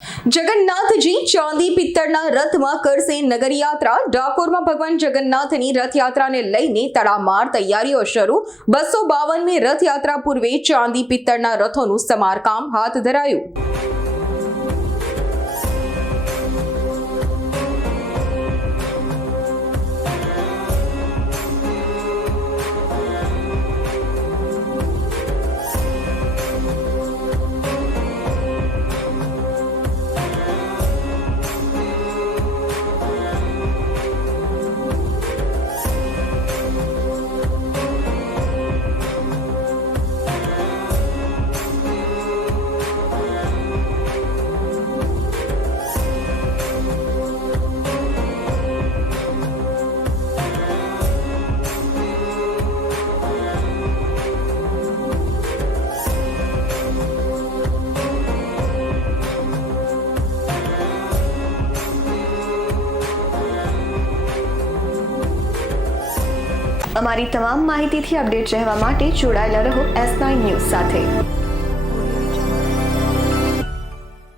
જગન્નાથજી ચાંદી પિત્તળના રથમાં કરશે નગર યાત્રા। ડાકોરમાં ભગવાન જગન્નાથની રથયાત્રાને લઈને તડામાર તૈયારીઓ શરૂ। 252મી રથયાત્રા પૂર્વે ચાંદી પિત્તળના રથોનું સમારકામ હાથ ધરાયું। અમારી તમામ માહિતીથી અપડેટ રહેવા માટે જોડાયેલા રહો S9 ન્યૂઝ સાથે।